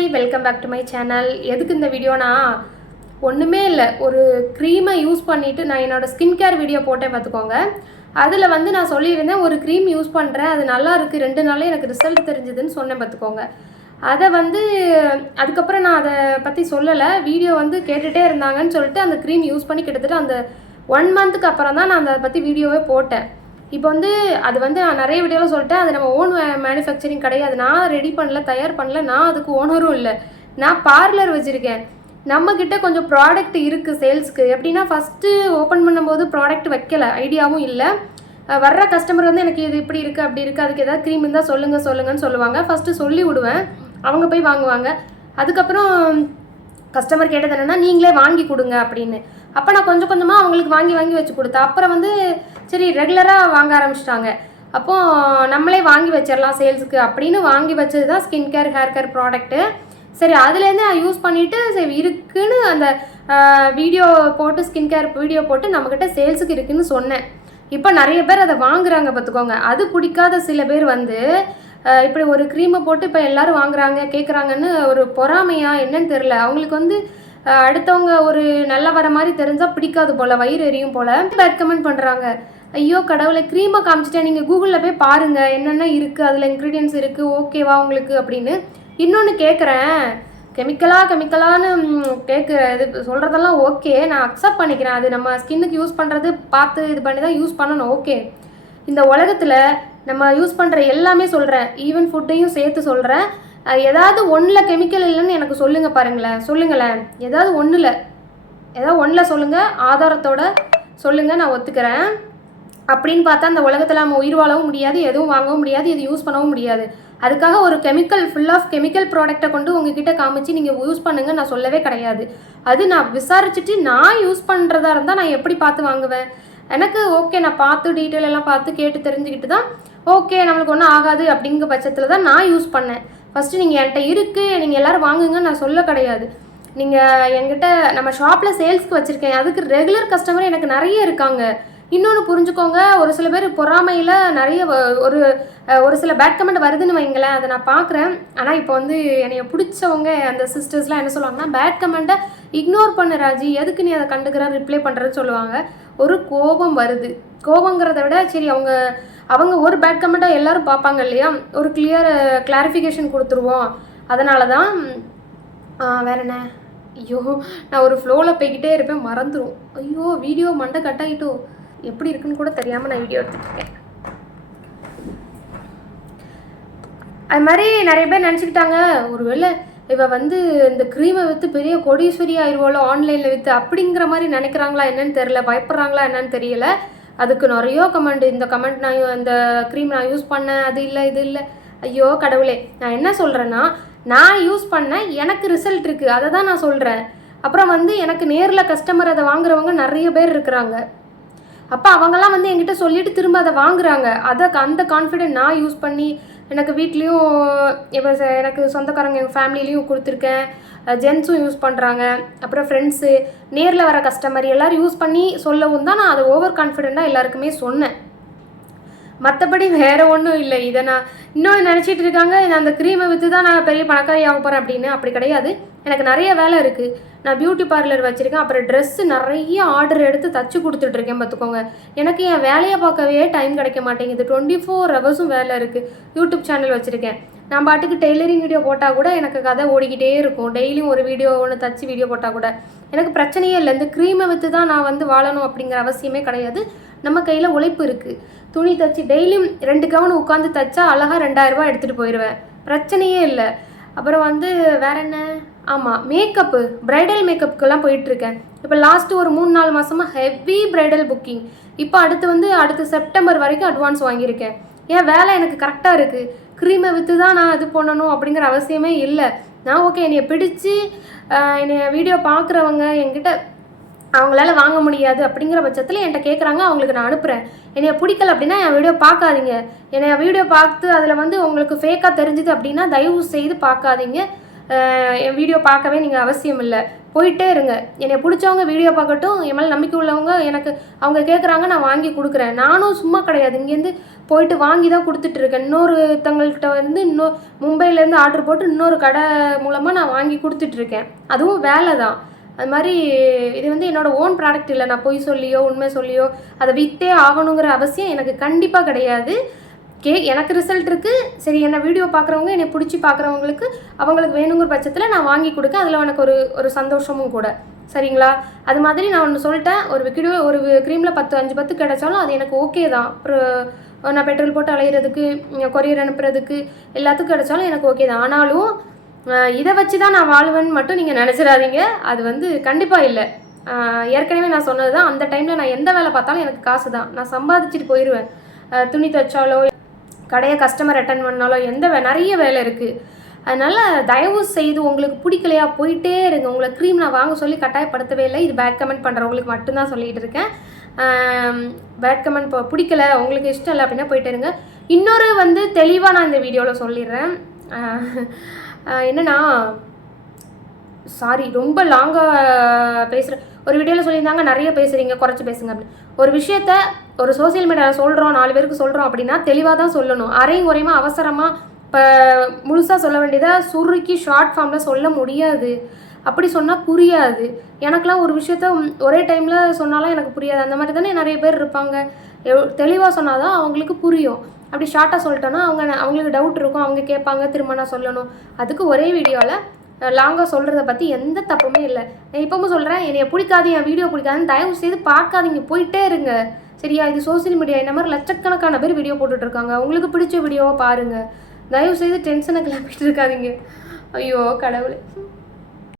Hi welcome back to my channel. எதுக்கு இந்த வீடியோனா ஒன்றுமே இல்லை. ஒரு க்ரீமை யூஸ் பண்ணிவிட்டு நான் என்னோடய ஸ்கின் கேர் வீடியோ போட்டேன் பார்த்துக்கோங்க அதில் வந்து நான் சொல்லியிருந்தேன் ஒரு க்ரீம் யூஸ் பண்ணுறேன் அது நல்லா இருக்குது ரெண்டு நாளே எனக்கு ரிசல்ட் தெரிஞ்சதுன்னு சொன்னேன் பார்த்துக்கோங்க அதை வந்து அதுக்கப்புறம் நான் அதை பற்றி சொல்லலை. வீடியோ வந்து கேட்டுகிட்டே இருந்தாங்கன்னு சொல்லிட்டு அந்த க்ரீம் யூஸ் பண்ணி கிட்டத்தட்ட அந்த ஒன் மந்த்துக்கு அப்புறம் தான் நான் அதை பற்றி வீடியோவே போட்டேன். இப்போ வந்து அது வந்து நான் நிறைய வீடியோவில் சொல்லிட்டேன். அது நம்ம ஓன் மேனுஃபேக்சரிங் கிடையாது நான் ரெடி பண்ணல தயார் பண்ணல. நான் அதுக்கு ஓனரும் இல்லை. நான் பார்லர் வச்சுருக்கேன். நம்மக்கிட்ட கொஞ்சம் ப்ராடக்ட் இருக்குது சேல்ஸ்க்கு எப்படின்னா ஃபஸ்ட்டு ஓப்பன் பண்ணும்போது ப்ராடக்ட் வைக்கல. ஐடியாவும் இல்லை. வர்ற கஸ்டமர் வந்து எனக்கு இது இப்படி இருக்குது அப்படி இருக்குது அதுக்கு ஏதாவது க்ரீம் இருந்தால் சொல்லுங்கள் சொல்லுங்கன்னு சொல்லுவாங்க. ஃபஸ்ட்டு சொல்லி விடுவேன். அவங்க போய் வாங்குவாங்க. அதுக்கப்புறம் கஸ்டமர் கேட்டது என்னென்னா நீங்களே வாங்கி கொடுங்க அப்படின்னு. அப்போ நான் கொஞ்சம் கொஞ்சமாக அவங்களுக்கு வாங்கி வாங்கி வச்சு கொடுத்தேன். அப்புறம் வந்து சரி ரெகுலராக வாங்க ஆரம்பிச்சிட்டாங்க. அப்போது நம்மளே வாங்கி வச்சிடலாம் சேல்ஸுக்கு அப்படின்னு வாங்கி வச்சது தான் skin care hair care product சரி அதுலேருந்து நான் யூஸ் பண்ணிவிட்டு சரி இருக்குன்னு அந்த வீடியோ போட்டு ஸ்கின் கேர் வீடியோ போட்டு நம்மக்கிட்ட சேல்ஸுக்கு இருக்குன்னு சொன்னேன். இப்போ நிறைய பேர் அதை வாங்குறாங்க பார்த்துக்கோங்க. அது பிடிக்காத சில பேர் வந்து இப்படி ஒரு க்ரீமை போட்டு இப்போ எல்லோரும் வாங்குறாங்க கேட்குறாங்கன்னு ஒரு பொறாமையா என்னன்னு தெரில அவங்களுக்கு வந்து அடுத்தவங்க ஒரு நல்ல வர மாதிரி தெரிஞ்சால் பிடிக்காது போல் வயிறு எரியும் போல். பேட் கமெண்ட் பண்ணுறாங்க ஐயோ கடவுளை க்ரீமை காமிச்சிட்டேன். நீங்கள் கூகுளில் போய் பாருங்கள் என்னென்ன இருக்குது அதில் இன்க்ரீடியன்ஸ் இருக்குது ஓகேவா உங்களுக்கு அப்படின்னு. இன்னொன்று கேட்குறேன் கெமிக்கலாக கெமிக்கலான்னு கேட்குற இது சொல்கிறதெல்லாம் ஓகே நான் அக்செப்ட் பண்ணிக்கிறேன். அது நம்ம ஸ்கின்னுக்கு யூஸ் பண்ணுறது பார்த்து இது பண்ணி தான் யூஸ் பண்ணணும் ஓகே இந்த உலகத்தில் நம்ம யூஸ் பண்ணுற எல்லாமே சொல்கிறேன் ஈவன் ஃபுட்டையும் சேர்த்து சொல்கிறேன் ஏதாவது ஒன்றில் கெமிக்கல் இல்லைன்னு எனக்கு சொல்லுங்கள் பாருங்களேன். சொல்லுங்களேன். ஏதாவது ஒன்றில் ஏதாவது ஒன்றில் சொல்லுங்கள் ஆதாரத்தோட சொல்லுங்கள் நான் ஒத்துக்கிறேன். அப்படின்னு பார்த்தா அந்த உலகத்தில் நம்ம உயிர் வாழவும் முடியாது எதுவும் வாங்கவும் முடியாது இது யூஸ் பண்ணவும் முடியாது. அதுக்காக ஒரு கெமிக்கல் ஃபுல் ஆஃப் கெமிக்கல் ப்ராடக்ட்டை கொண்டு உங்ககிட்ட காமிச்சு நீங்கள் யூஸ் பண்ணுங்க நான் சொல்லவே கிடையாது. அது நான் விசாரிச்சுட்டு நான் யூஸ் பண்ணுறதா இருந்தால் நான் எப்படி பார்த்து வாங்குவேன்? எனக்கு ஓகே நான் பார்த்து டீட்டெயில் எல்லாம் பார்த்து கேட்டு தெரிஞ்சுக்கிட்டு தான் ஓகே நம்மளுக்கு ஒன்றும் ஆகாது அப்படிங்கிற பட்சத்தில் தான் நான் யூஸ் பண்ணேன். ஃபஸ்ட்டு நீங்கள் என்கிட்ட இருக்குது நீங்கள் எல்லோரும் வாங்குங்க நான் சொல்ல கிடையாது. நீங்கள் என்கிட்ட நம்ம ஷாப்பில் சேல்ஸ்க்கு வச்சுருக்கேன் அதுக்கு ரெகுலர் கஸ்டமர் எனக்கு நிறைய இருக்காங்க. இன்னொன்று புரிஞ்சுக்கோங்க ஒரு சில பேர் பொறாமையில் நிறைய வ- ஒரு ஒரு சில பேட் கமெண்ட் வருதுன்னு வைங்களேன் அதை நான் பார்க்குறேன் ஆனால் இப்போ வந்து என்னைய பிடிச்சவங்க அந்த சிஸ்டர்ஸ்லாம் என்ன சொல்லுவாங்கன்னா பேட் கமெண்ட்டை இக்னோர் பண்ணு ராஜி எதுக்கு நீ அதை கண்டுக்கிற ரிப்ளை பண்ணுறதுன்னு சொல்லுவாங்க. ஒரு கோபம் வருது. கோபங்கிறத விட சரி அவங்க அவங்க ஒரு பேட் கமெண்ட்டாக எல்லாரும் பார்ப்பாங்க இல்லையா? ஒரு கிளியர் கிளாரிஃபிகேஷன் கொடுத்துருவோம். அதனால தான் வேற என்ன? ஐயோ நான் ஒரு ஃப்ளோவில் போய்கிட்டே இருப்பேன் மறந்துடும் ஐயோ வீடியோ மண்டை கட் எப்படி இருக்குன்னு கூட தெரியாமல் நான் வீடியோ எடுத்துட்டு இருக்கேன். அது மாதிரி நிறைய பேர் நினச்சிக்கிட்டாங்க ஒருவேளை இவ வந்து இந்த க்ரீமை விற்று பெரிய கொடீஸ்வரி ஆயிடுவாளோ ஆன்லைனில் விற்று அப்படிங்கிற மாதிரி நினைக்கிறாங்களா என்னன்னு தெரியல பயப்படுறாங்களா என்னன்னு தெரியல. அதுக்கு நிறைய கமெண்ட் இந்த கமெண்ட் நான் இந்த க்ரீம் நான் யூஸ் பண்ணேன் அது இல்லை இது இல்லை. ஐயோ கடவுளே நான் என்ன சொல்கிறேன்னா நான் யூஸ் பண்ணேன் எனக்கு ரிசல்ட் இருக்குது அதை தான் நான் சொல்கிறேன் அப்புறம் வந்து எனக்கு நேரில் கஸ்டமர் அதை வாங்குறவங்க நிறைய பேர் இருக்கிறாங்க. அப்போ அவங்கெல்லாம் வந்து என்கிட்ட சொல்லிட்டு திரும்ப அதை வாங்குறாங்க. அதை அந்த கான்ஃபிடென்ட் நான் யூஸ் பண்ணி எனக்கு வீட்லேயும் இப்போ எனக்கு சொந்தக்காரங்க எங்கள் ஃபேமிலிலையும் கொடுத்துருக்கேன். ஜென்ஸும் யூஸ் பண்ணுறாங்க அப்புறம் ஃப்ரெண்ட்ஸு நேரில் வர கஸ்டமர் எல்லோரும் யூஸ் பண்ணி சொல்லவும் தான் நான் அதை ஓவர் கான்ஃபிடெண்ட்டாக எல்லாருக்குமே சொன்னேன். மற்றபடி வேற ஒன்றும் இல்லை. இதை நான் இன்னொன்று நினச்சிட்டு இருக்காங்க அந்த க்ரீமை விற்று தான் நான் பெரிய பணக்காரி ஆக போகிறேன் அப்படின்னு. அப்படி கிடையாது. எனக்கு நிறைய வேலை இருக்குது நான் பியூட்டி பார்லர் வச்சுருக்கேன். அப்புறம் ட்ரெஸ்ஸு நிறைய ஆர்டர் எடுத்து தச்சு கொடுத்துட்ருக்கேன் பார்த்துக்கோங்க. எனக்கு என் வேலையை பார்க்கவே டைம் கிடைக்க மாட்டேங்குது. டுவெண்ட்டி ஃபோர் ஹவர்ஸும் வேலை இருக்குது யூடியூப் சேனல் வச்சுருக்கேன். நான் பாட்டுக்கு டெய்லரிங் வீடியோ போட்டால் கூட எனக்கு கதை ஓடிக்கிட்டே இருக்கும். டெய்லியும் ஒரு வீடியோ ஒன்று தச்சு வீடியோ போட்டால் கூட. எனக்கு பிரச்சனையே இல்லை. இந்த க்ரீமை விற்று தான் நான் வந்து வாழணும் அப்படிங்கிற அவசியமே கிடையாது. நம்ம கையில் உழைப்பு இருக்குது துணி தச்சு டெய்லியும் ரெண்டு கவனம் உட்காந்து தச்சா அழகாக ரெண்டாயிரரூபா எடுத்துகிட்டு போயிடுவேன் பிரச்சனையே இல்லை. அப்புறம் வந்து வேற என்ன? ஆமாம் மேக்கப்பு ப்ரைடல் மேக்கப்புக்கெல்லாம் போயிட்டுருக்கேன். இப்போ லாஸ்ட்டு ஒரு மூணு நாலு மாதமாக ஹெவி ப்ரைடல் புக்கிங் இப்போ அடுத்து வந்து அடுத்து செப்டம்பர் வரைக்கும் அட்வான்ஸ் வாங்கியிருக்கேன். ஏன் வேலை எனக்கு கரெக்டாக இருக்குது க்ரீமை விற்று தான் நான் இது பண்ணணும் அப்படிங்கிற அவசியமே இல்லை. நான் ஓகே என்னைய பிடிச்சி என்னைய வீடியோ பார்க்குறவங்க என்கிட்ட அவங்களால வாங்க முடியாது அப்படிங்கிற பட்சத்தில் என்கிட்ட கேட்குறாங்க அவங்களுக்கு நான் அனுப்புகிறேன் என்னைய பிடிக்கல அப்படின்னா என் வீடியோ பார்க்காதீங்க என்னை வீடியோ பார்த்து அதில் வந்து உங்களுக்கு ஃபேக்காக தெரிஞ்சுது அப்படின்னா தயவு செய்து பார்க்காதீங்க என் வீடியோ பார்க்கவே நீங்கள் அவசியம் இல்லை. போயிட்டே இருங்க. என்னை பிடிச்சவங்க வீடியோ பார்க்கட்டும் என் மேலே நம்பிக்கை உள்ளவங்க எனக்கு அவங்க கேட்குறாங்க நான் வாங்கி கொடுக்குறேன். நானும் சும்மா கிடையாது. இங்கேருந்து போயிட்டு வாங்கி தான் கொடுத்துட்ருக்கேன் இன்னொருத்தங்கள்கிட்ட வந்து இன்னொரு மும்பையிலேருந்து ஆர்டர் போட்டு இன்னொரு கடை மூலமாக நான் வாங்கி கொடுத்துட்ருக்கேன் அதுவும் வேலை தான் அது மாதிரி இது வந்து என்னோடய ஓன் ப்ராடக்ட் இல்லை. நான் பொய் சொல்லியோ உண்மை சொல்லியோ அதை விற்றே ஆகணுங்கிற அவசியம் எனக்கு கண்டிப்பாக கிடையாது. கே எனக்கு ரிசல்ட் இருக்குது சரி என்ன வீடியோ பார்க்குறவங்க என்னை பிடிச்சி பார்க்குறவங்களுக்கு அவங்களுக்கு வேணுங்கிற பட்சத்தில் நான் வாங்கி கொடுக்க அதில் எனக்கு ஒரு ஒரு சந்தோஷமும் கூட. சரிங்களா? அது மாதிரி நான் ஒன்று சொல்லிட்டேன். ஒரு விக்கிடியோ ஒரு க்ரீமில் பத்து அஞ்சு பத்து கிடைச்சாலும் அது எனக்கு ஓகே தான். அப்புறம் நான் பெட்ரோல் போட்டு அலையிறதுக்கு கொரியர் அனுப்புறதுக்கு எல்லாத்துக்கும் கிடைச்சாலும் எனக்கு ஓகே தான். ஆனாலும் இதை வச்சு தான் நான் வாழ்வேன்னு மட்டும் நீங்கள் நினச்சிடாதீங்க. அது வந்து கண்டிப்பாக இல்லை. ஏற்கனவே நான் சொன்னது தான் அந்த டைமில் நான் எந்த வேலை பார்த்தாலும் எனக்கு காசு தான் நான் சம்பாதிச்சுட்டு போயிடுவேன் துணி தைச்சாலோ கடையை கஸ்டமர் அட்டன் பண்ணாலோ எந்த வே நிறைய வேலை இருக்குது அதனால் தயவு செய்து உங்களுக்கு பிடிக்கலையா போயிட்டே இருங்க. உங்களை க்ரீம் நான் வாங்க சொல்லி கட்டாயப்படுத்தவே இல்லை. இது பேட் கமெண்ட் பண்ணுறவங்களுக்கு மட்டும்தான் சொல்லிகிட்டு இருக்கேன். பேட் கமெண்ட் இப்போ பிடிக்கல உங்களுக்கு இஷ்டம் இல்லை அப்படின்னா போயிட்டே இருங்க. இன்னொரு வந்து தெளிவாக நான் இந்த வீடியோவில் சொல்லிடுறேன். என்னென்னா சாரி ரொம்ப லாங்காக பேசுகிற ஒரு வீடியோவில் சொல்லியிருந்தாங்க நிறைய பேசுகிறீங்க குறைச்சி பேசுங்க அப்படின்னு. ஒரு விஷயத்த ஒரு சோஷியல் மீடியாவில் சொல்கிறோம் நாலு பேருக்கு சொல்கிறோம் அப்படின்னா தெளிவாக தான் சொல்லணும். அரையும் குறையுமா அவசரமாக இப்போ முழுசாக சொல்ல வேண்டியதை சுருக்கி ஷார்ட் ஃபார்மில் சொல்ல முடியாது. அப்படி சொன்னால் புரியாது. எனக்கெலாம் ஒரு விஷயத்த ஒரே டைமில் சொன்னாலும் எனக்கு புரியாது. அந்த மாதிரி தானே நிறைய பேர் இருப்பாங்க. தெளிவாக சொன்னால் தான் அவங்களுக்கு புரியும். அப்படி ஷார்ட்டாக சொல்லிட்டோன்னா அவங்க அவங்களுக்கு டவுட் இருக்கும். அவங்க கேட்பாங்க திரும்ப நான் சொல்லணும். அதுக்கு ஒரே வீடியோவில் லாங்காக சொல்கிறத பற்றி எந்த தப்புமே இல்லை. நான் இப்பவும் சொல்கிறேன் என்னைய பிடிக்காது என் வீடியோ பிடிக்காதுன்னு தயவு செய்து பார்க்காதீங்க. போயிட்டே இருங்க. சரியா? இது சோஷியல் மீடியா இந்த மாதிரி லட்சக்கணக்கான பேர் வீடியோ போட்டுட்ருக்காங்க அவங்களுக்கு உங்களுக்கு பிடிச்ச வீடியோவை பாருங்கள் தயவு செய்து டென்ஷனை கிளப்பிட்டு இருக்காதீங்க. ஐயோ கடவுளே.